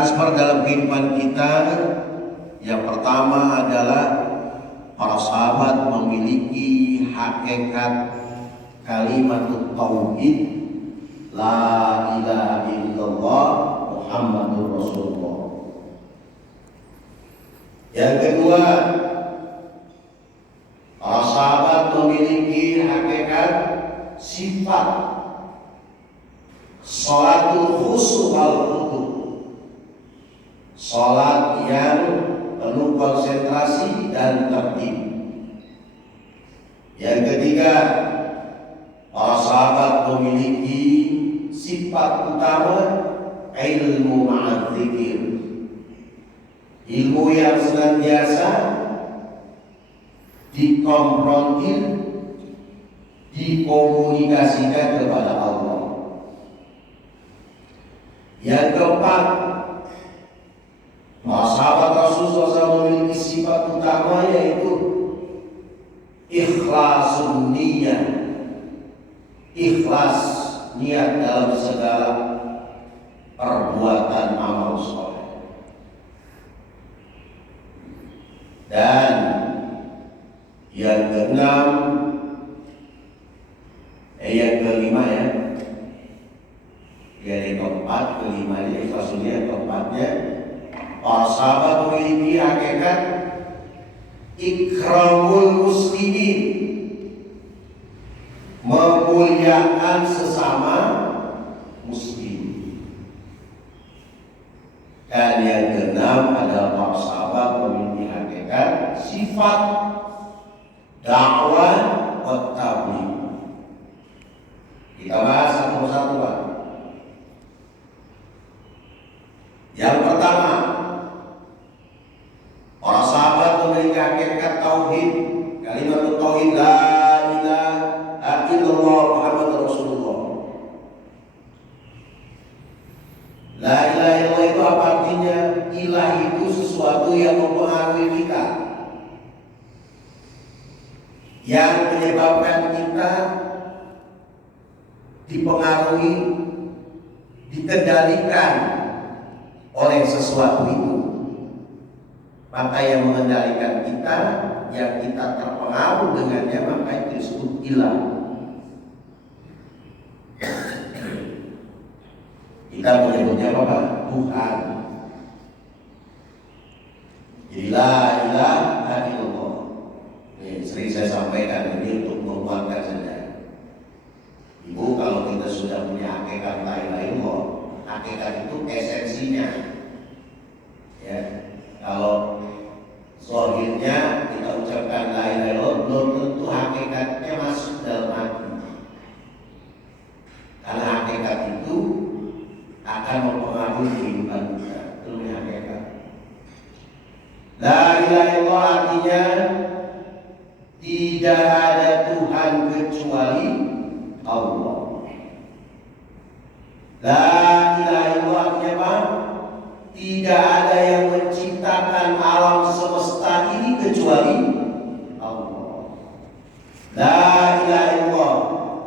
transfer dalam kehidupan kita. Yang pertama adalah para sahabat memiliki hakikat kalimat tauhid, la ilaha illallah Muhammadur Rasulullah. Yang kedua, para sahabat memiliki hakikat sifat sholatul khusyuk wal khudu', sholat yang penuh konsentrasi dan tertib. Yang ketiga, para sahabat memiliki sifat utama ilmu ma'al dzikir, ilmu yang senantiasa dikonfrontir, dikomunikasikan kepada Allah. Yang keempat, para sahabat Rasulullah SAW memiliki sifat utama yaitu ikhlasun niyah, ikhlas niat dalam segala perbuatan amal soleh. Dan yang keenam, yang kelima ya, yang keempat, kelimanya ikhlasun niat, keempatnya para sahabat memiliki hakikat ikramul muslimin, memuliakan sesama muslim. Dan yang keenam adalah para sahabat memiliki hakikat sifat dakwah wa tabligh. Kita bahas satu persatu, Pak. Yang pertama, para sahabat memiliki hakikat tauhid, kalimat tauhid, la ilaha illallah Muhammadur Rasulullah. La ilaha illallah itu apa artinya? Ilah itu sesuatu yang mempengaruhi kita, yang menyebabkan kita dipengaruhi, dikendalikan oleh sesuatu itu. Maka yang mengendalikan kita, yang kita terpengaruh dengannya, maka itu disebut ilah. Kita menyebutnya apa? Tuhan. Jadi la ilaha illallah. Ini sering saya sampaikan, ini untuk menguatkan saja. Ibu, kalau kita sudah punya hakikat la ilaha illallah, hakikat itu esensinya. Ya, kalau zahirnya kita ucapkan la ilaha illallah, belum tentu hakikatnya masuk dalam hati. Karena hakikat itu akan mempengaruhi kehidupan kita. Itu hakikat. La ilaha illallah artinya tidak ada Tuhan kecuali Allah. La ilaha illallah artinya apa? Tidak ada yang menciptakan alam semesta ini kecuali Allah. La ilaha illallah,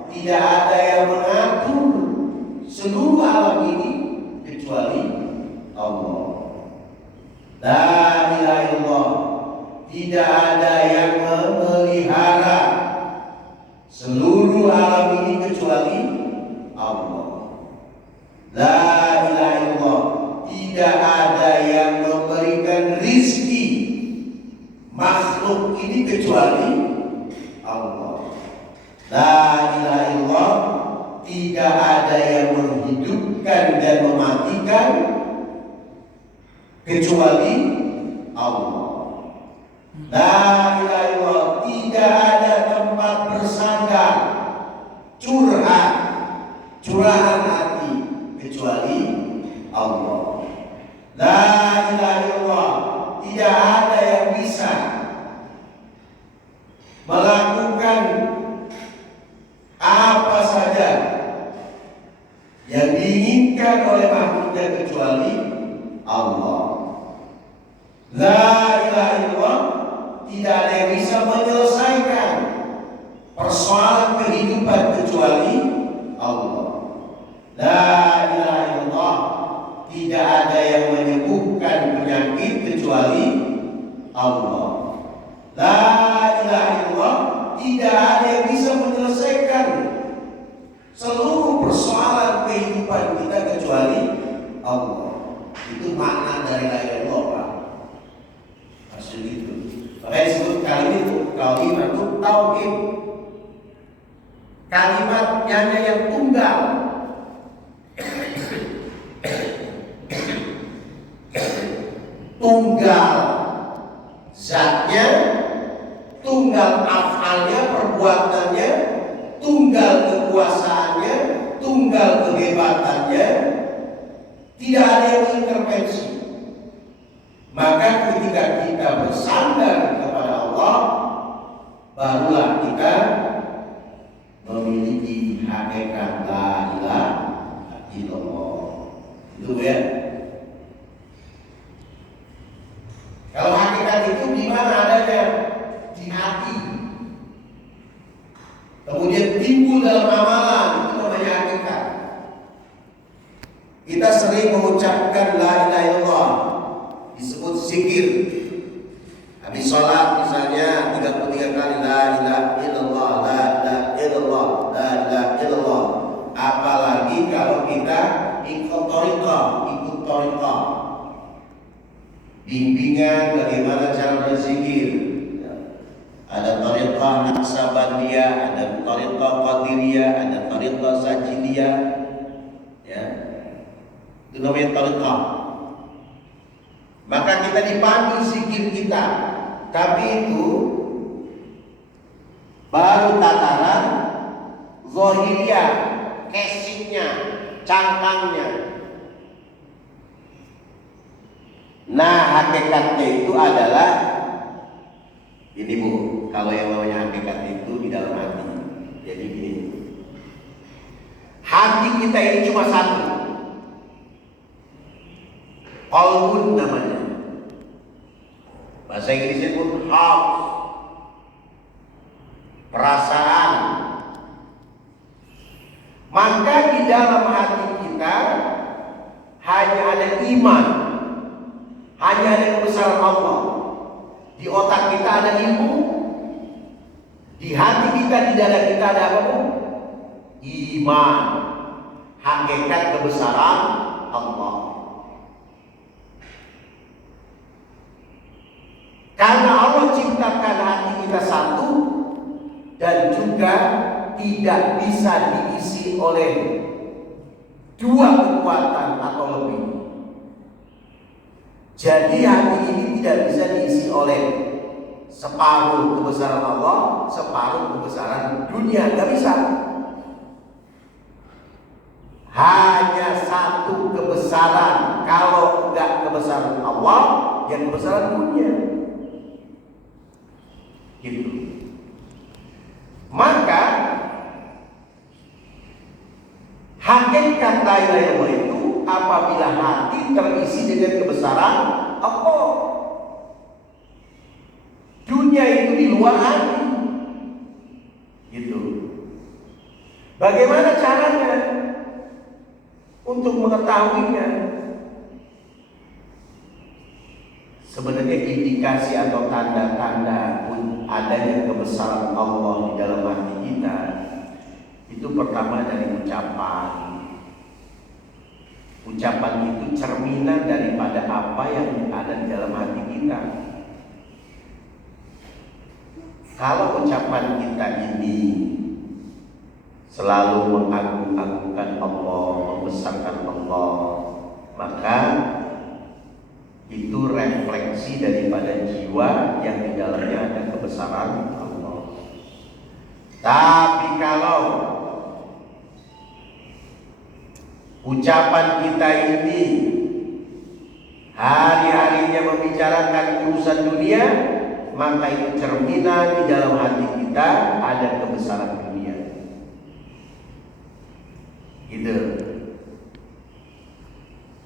tidak ada yang mengatur seluruh alam ini kecuali Allah. La ilaha illallah, tidak ada yang memelihara seluruh alam ini kecuali Allah. La ilaha illallah, tidak ada yang memberikan rizki makhluk ini kecuali Allah. La ilaha illallah, tidak ada yang menghidupkan dan mematikan kecuali Allah. La ilaha illallah, tidak ada tempat bersandar, curahan hati kecuali Allah. La ilaha illallah, tidak ada yang bisa melakukan apa saja yang diinginkan oleh makhluknya kecuali Allah. La ilaha illallah, tidak ada yang bisa menyelesaikan persoalan kehidupan kecuali Allah. La ilaha illallah, tidak ada yang kecuali Allah. La ilaha illallah, tidak ada yang bisa menyelesaikan seluruh persoalan kehidupan kita kecuali Allah. Itu makna dari la ilaha illallah, Pak. Maksud itu. Makanya disebut kalimat itu tauhid. Kalimatnya yang tunggal. Tunggal zatnya, tunggal afalnya, perbuatannya, tunggal kekuasaannya, tunggal kehebatannya, tidak ada yang intervensi. Maka ketika kita bersandar kepada Allah, barulah kita memiliki hakikat la ilaha illallah. Itu ya. Kalau hakikat itu di mana adanya? Di hati. Kemudian timbul dalam amalan, itu namanya hakikat. Kita sering mengucapkan la ilaha illallah, disebut zikir. Habis sholat misalnya 33 kali la ilaha illallah, la ilaha illallah, la ilaha illallah. Apalagi kalau kita ikut thariqah, bimbingan bagaimana cara berzikir. Ada thariqah Naqsabandiyah, ada thariqah Qadiriyah, ada thariqah Sajidiyah. Ya. Itu namanya thariqah. Maka kita dipandu zikir kita, tapi itu baru tataran zahiriyah, casingnya, cangkangnya. Nah, hakikatnya itu adalah ini, Bu. Kalau yang namanya hakikat itu di dalam hati. Jadi gini, hati kita ini cuma satu, qalbun namanya. Bahasa Inggrisnya pun heart, perasaan. Maka di dalam hati kita hanya ada iman, hanya ada kebesaran Allah. Di otak kita ada ilmu, di hati kita, di dada kita ada apa? Iman, hakikat kebesaran Allah. Karena Allah ciptakan hati kita satu dan juga tidak bisa diisi oleh dua kekuatan atau lebih. Jadi hati ini tidak bisa diisi oleh separuh kebesaran Allah, separuh kebesaran dunia, nggak bisa. Hanya satu kebesaran. Kalau enggak kebesaran Allah, yang kebesaran dunia. Gitu. Maka hakikat la ilaha illallah itu apabila hati terisi dengan kebesaran Allah. Dunia itu di luar hati. Gitu. Bagaimana caranya untuk mengetahuinya? Sebenarnya indikasi atau tanda-tanda adanya kebesaran Allah di dalam hati kita itu pertama dari ucapan. Ucapan itu cerminan daripada apa yang ada di dalam hati kita. Kalau ucapan kita ini selalu mengagung-agungkan Allah, membesarkan Allah, maka itu refleksi daripada jiwa yang di dalamnya ada kebesaran Allah. Tapi kalau ucapan kita ini hari-harinya membicarakan urusan dunia, maka itu cerminan di dalam hati kita ada kebesaran dunia. Gitu.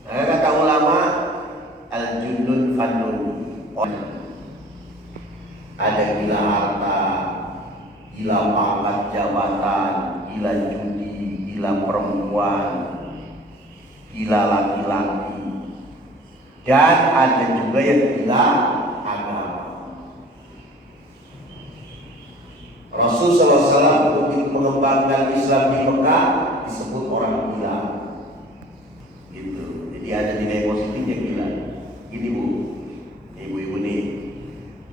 Nah, kata ulama, al-junnun fannun. Ada gila harta, gila pangkat jabatan, gila judi, gila perempuan, gila laki-laki. Dan ada juga yang bilang agama. Rasul SAW untuk mengembangkan Islam di Mekah disebut orang gila. Gitu. Jadi ada nilai positifnya gila. Gini Bu, ibu-ibu nih.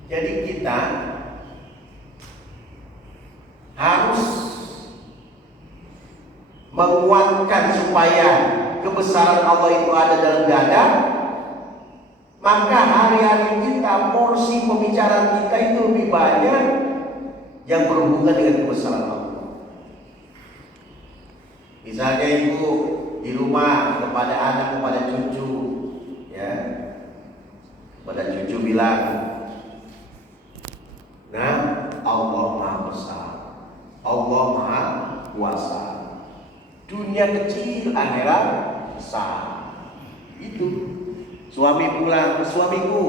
Jadi kita harus menguatkan supaya kebesaran Allah itu ada dalam dada. Maka hari-hari kita, porsi pembicaraan kita itu lebih banyak yang berhubungan dengan kebesaran Allah. Misalnya ibu di rumah kepada anak, kepada cucu, ya, kepada cucu bilang, nah, Allah Maha Besar, Allah Maha Kuasa. Dunia kecil, akhirat besar. Itu. Suami pulang, suamiku,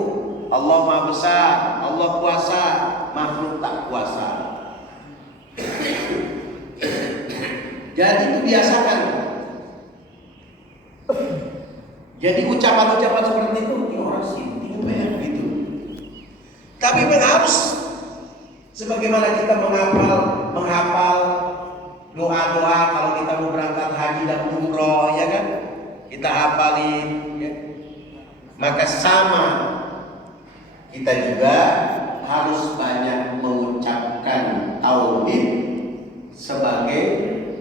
Allah Maha Besar, Allah Kuasa, makhluk tak kuasa. Jadi itu biasakan. Jadi ucapan-ucapan seperti itu, ini orang sinting gitu. Tapi harus sebagaimana kita menghafal doa-doa kalau kita mau berangkat haji dan umroh, ya kan? Kita hafalin, ya. Maka sama kita juga harus banyak mengucapkan tauhid sebagai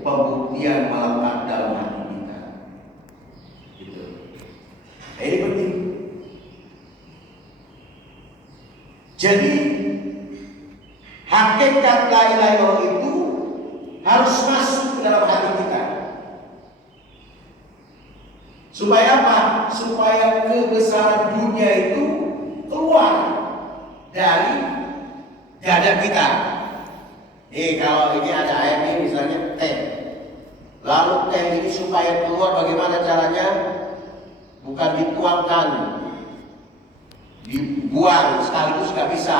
pembuktian melekat dalam hati kita. Gitu. Nah, ini penting. Jadi hakikat la ilaha illallah itu harus masuk ke dalam hati kita. Supaya apa? Supaya kebesaran dunia itu keluar dari dada kita. Kalau ini ada air ini misalnya teh. Lalu teh ini supaya keluar bagaimana caranya? Bukan dituangkan, dibuang sekaligus gak bisa.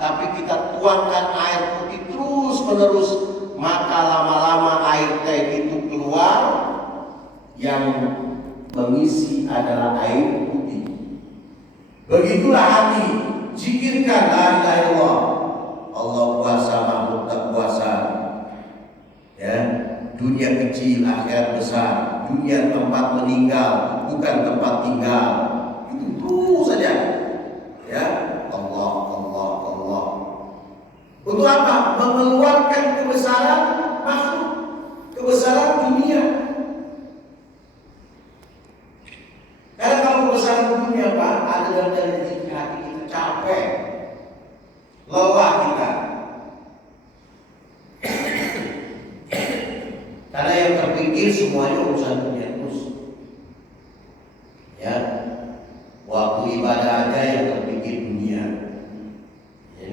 Tapi kita tuangkan air putih terus menerus. Maka lama-lama air teh itu keluar, yang mengisi adalah air putih. Begitulah hati. Zikirkan la ilaha illallah. Allah kuasa, makhluk tak kuasa. Ya, dunia kecil, akhirat besar. Dunia tempat meninggal, bukan tempat tinggal. Itu terus saja. Ya, Allah, Allah, Allah. Untuk apa? Mengeluarkan kebesaran makhluk, kebesaran dunia. Karena kalau kebesaran dunia Pak, ada dalam hati kita capek, lelah kita. Karena yang terpikir semuanya urusan dunia terus. Ya, waktu ibadah aja yang terpikir dunia. Ya.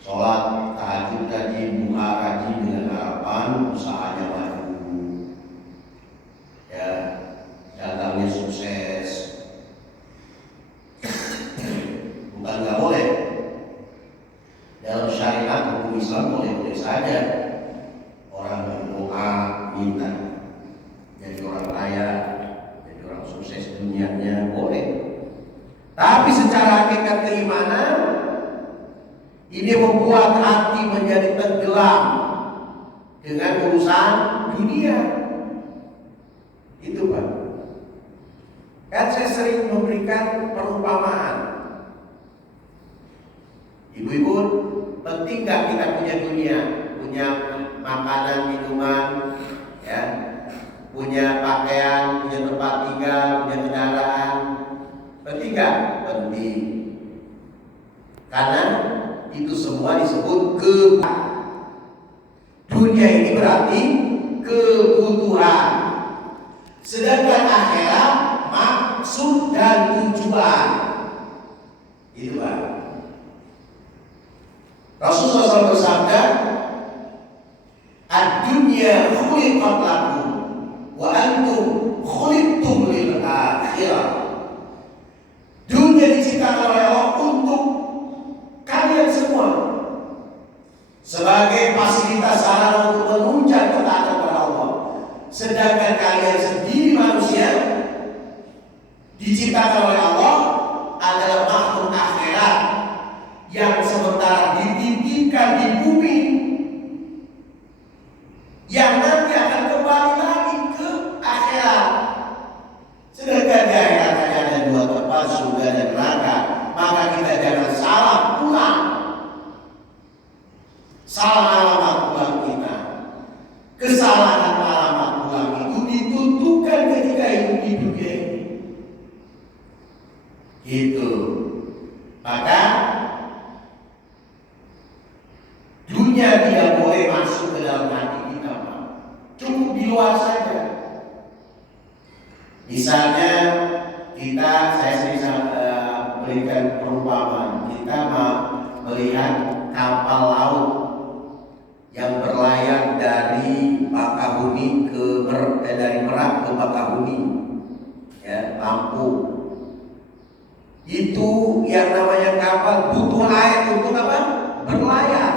Sholat, tahajud rajin, duha rajin dengan harapan usahanya maju. Ya, dagangnya sukses. Bukan nggak boleh. Dalam syariat hukum Islam boleh-boleh saja orang berdoa minta jadi orang kaya, jadi orang sukses dunianya, boleh. Tapi secara hakikat keimanan ini membuat hati menjadi tenggelam dengan urusan dunia. Itu Pak. Kan saya sering memberikan perumpamaan. Ibu-ibu, penting gak kita punya dunia? Punya makanan, minuman, ya, punya pakaian, punya tempat tinggal, punya kendaraan. Penting gak? Penting. Karena itu semua disebut dunia ini berarti kebutuhan. Sedangkan akhirat maksud dan tujuan. Itu Pak. Rasulullah SAW bersabda, "Ad-dunya khuliqat lakum wa antum khuliqtum lil akhirah." Dunia diciptakan oleh Allah untuk kalian semua sebagai fasilitas sarana untuk menunjang ketaatan kepada Allah. Sedangkan kalian sendiri manusia diciptakan oleh Allah adalah makhluk akhirat yang sementara dititipkan di bumi, yang nanti akan kembali lagi ke akhirat. Sedangkan di akhirat hanya ada dua tempat, surga dan neraka. Maka kita jangan salah pulang, salah alamat pulang kita. Kesalahan alamat pulang itu ditentukan ketika hidup di dunia ini. Itu. Maka dunia tidak boleh masuk ke dalam hati kita, Pak. Cukup di luar saja. Misalnya saya sering berikan perumpamaan. Kita melihat kapal laut yang berlayar dari Bakahuni dari Merak ke Bakahuni, ya, Lampung. Itu yang namanya kapal butuh air untuk apa? Berlayar,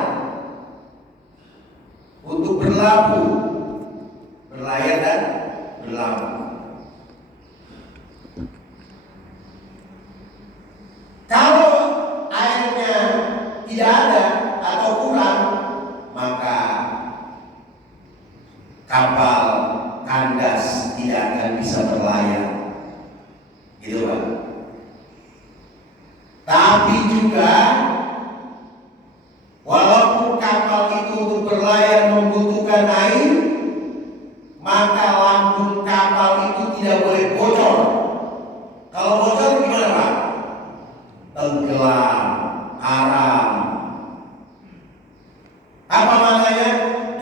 untuk berlabuh, berlayar dan berlabuh. Kalau airnya tidak ada atau kurang, maka kapal kandas tidak akan bisa berlayar, gitu Pak. Tapi juga walaupun kapal itu untuk berlayar membutuhkan air, maka lambung kapal itu tidak boleh bocor. Kalau bocor gimana Pak? Tenggelam, haram. Apa maknanya?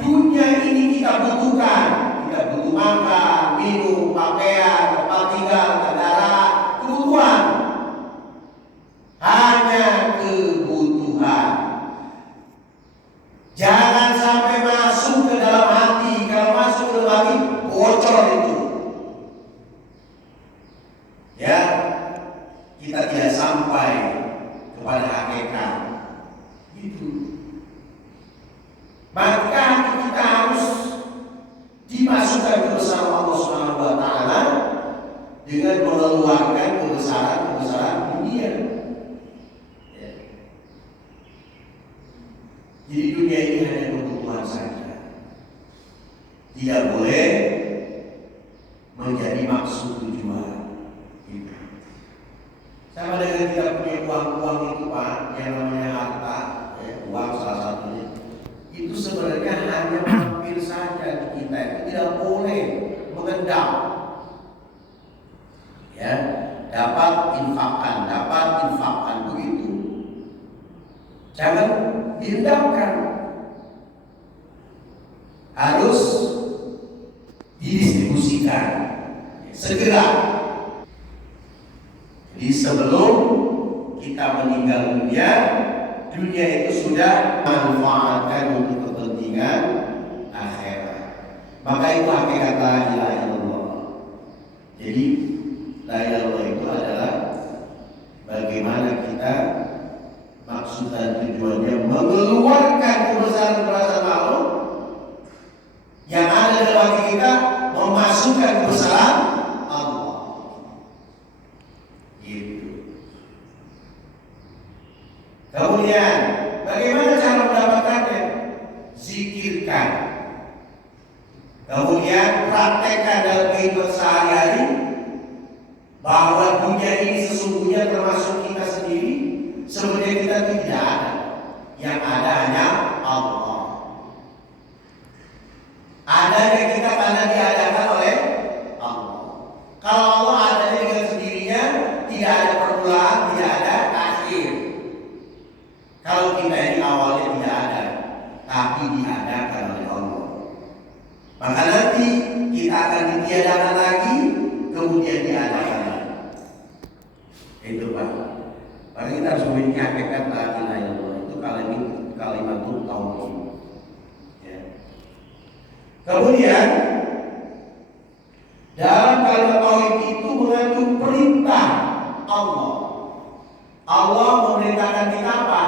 Dunia ini kita butuhkan. Kita butuh makan, minum, pakaian, tempat tinggal, kendaraan, kebutuhan. Hanya kebutuhan. Jangan sampai masuk ke dalam hati. Kalau masuk ke dalam hati, bocor itu. Ya, kita tidak sampai kepada hakikat itu. Maka kita harus dimasukkan ke besaran Allah Subhanahu wa taala dengan mengeluarkan kebesaran dunia. Ya. Jadi dunia ini hanya kebutuhan saja. Tidak boleh menjadi maksud tujuan. Sama dengan kita punya uang itu Pak, yang namanya harta, ya, uang salah satunya. Itu sebenarnya hanya mampir saja di kita, itu tidak boleh mengendap. Ya, dapat infakkan begitu. Jangan diendapkan. Harus didistribusikan segera. Jadi sebelum kita meninggal dunia itu sudah manfaatkan untuk kepentingan akhirat. Maka itu hakikat la ilaha illallah. Jadi la ilaha illallah itu adalah bagaimana kita maksud dan tujuannya mengeluarkan kebesaran makhluk yang ada dalam hati kita, memasukkan kebesaran Allah. Gitu. Kemudian bagaimana cara mendapatkannya? Zikirkan. Kemudian praktekkan dalam kehidupan sehari-hari bahwa dunia ini sesungguhnya termasuk kita sendiri. Sebenarnya kita tidak ada. Yang ada hanya Allah. Adanya kita karena diadakan oleh Allah. Kalau Allah adanya dengan sendirinya, tidak ada permulaan, tidak ada akhir. Kalau kita ini awalnya tidak ada, tapi diadakan oleh Allah. Maka nanti kita akan ditiadakan lagi, kemudian diadakan lagi. Itu Pak. Maka kita harus memiliki hakikat la ilaha illallah. Itu kalimat tauhid. Ya. Kemudian dalam kalimat tauhid itu mengandung perintah Allah. Allah memerintahkan kita apa?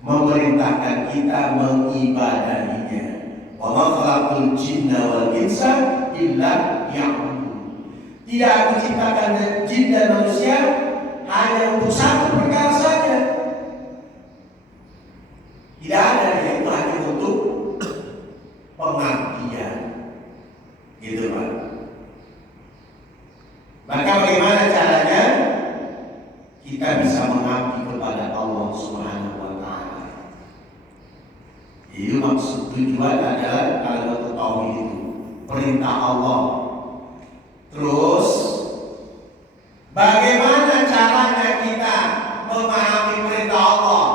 Memerintahkan kita mengibadahinya. Wa ma khalaqtul jinna wal insa illa liya'budun. Tidak aku ciptakan jin dan manusia hanya untuk satu perkara saja. Tidak ada, yaitu hanya untuk pengabdian. Gitu Pak. Maka bagaimana caranya kita bisa mengabdi kepada Allah Subhanahu wa Ta'ala? Itu maksud tujuan adalah kalimat tauhid itu, perintah Allah. Terus bagaimana caranya kita memahami perintah Allah?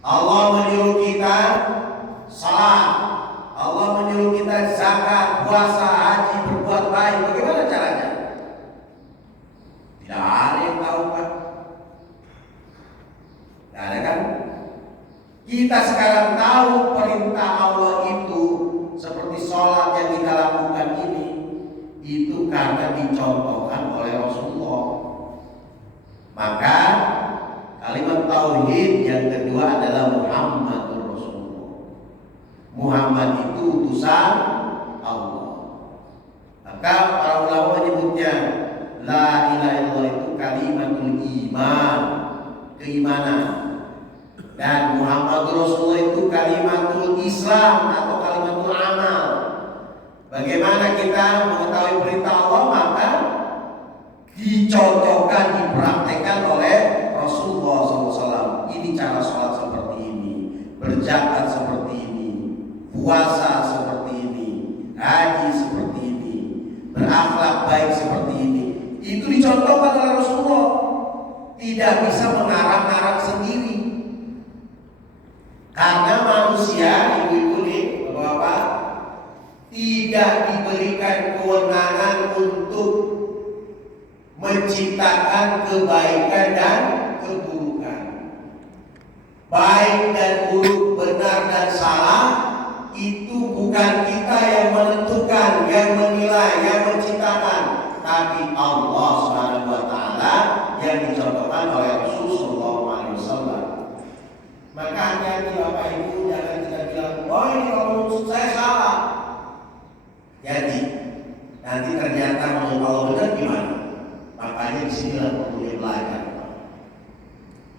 Allah menyuruh kita salat, Allah menyuruh kita zakat, puasa, haji, berbuat baik. Bagaimana caranya? Tidak ada yang tahu kan? Tidak ada kan? Kita sekarang tahu perintah Allah itu seperti sholat yang kita lakukan ini, itu karena dicontohkan oleh Rasulullah. Maka kalimat tauhid yang kedua adalah Muhammadur Rasulullah. Muhammad itu utusan Allah. Maka para ulama menyebutnya la ilaha illallah itu kalimatul iman, keimanan. Dan Muhammadur Rasulullah itu kalimatul Islam atau kalimatul amal. Bagaimana kita mengetahui perintah Allah? Maka dicontohkan, dipraktekkan oleh Rasulullah SAW. Ini cara sholat seperti ini, berzakat seperti ini, puasa seperti ini, haji seperti ini, berakhlak baik seperti ini. Itu dicontohkan oleh Rasulullah. Tidak bisa mengarang-arang sendiri. Karena manusia, ibu-ibu nih, bapak-bapak, tidak diberikan kewenangan untuk menciptakan kebaikan dan keburukan. Baik dan buruk, benar dan salah, itu bukan kita yang menentukan, yang menilai, yang menciptakan, tapi Allah Subhanahu wa Ta'ala yang dicontohkan oleh Rasulullah SAW. Maka hati-hati Bapak Ibu, jangan kita bilang, oh ini kalau saya salah. Jadi nanti ternyata menurut Allah benar gimana? Makanya disinilah perlu belajar.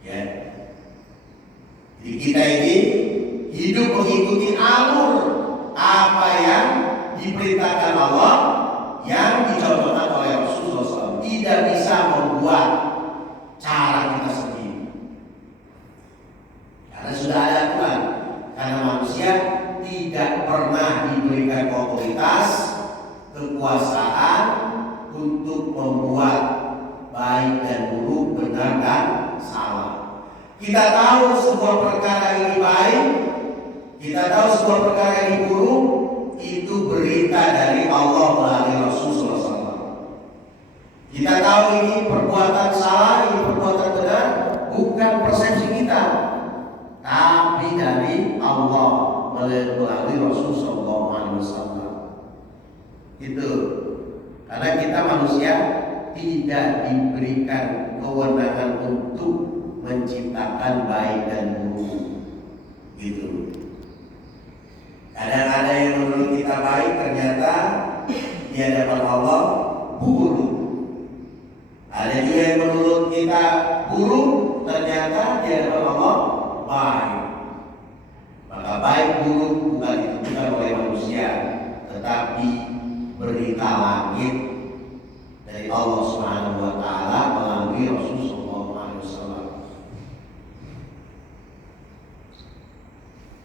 Ya. Jadi kita ini hidup mengikuti alur apa yang diperintahkan Allah, yang dicontohkan oleh Rasulullah SAW. Tidak bisa membuat cara kita sendiri. Karena sudah ada aturan. Karena manusia tidak pernah diberikan otoritas, kekuasaan untuk membuat baik dan buruk, benar dan salah. Kita tahu sebuah perkara ini baik, kita tahu sebuah perkara ini buruk, itu berita dari Allah melalui Rasulullah SAW. Kita tahu ini perbuatan salah, ini perbuatan benar, bukan persepsi kita, tapi dari Allah melalui Rasulullah SAW. Itu karena kita manusia tidak diberikan kewenangan untuk menciptakan baik dan buruk. Gitu. Kadang-kadang yang menurut kita baik ternyata di hadapan Allah buruk. Ada juga yang menurut kita buruk ternyata di hadapan Allah baik. Maka baik buruk bukan ditentukan oleh manusia, tetapi berita langit dari Allah Subhanahu wa Ta'ala melalui Rasul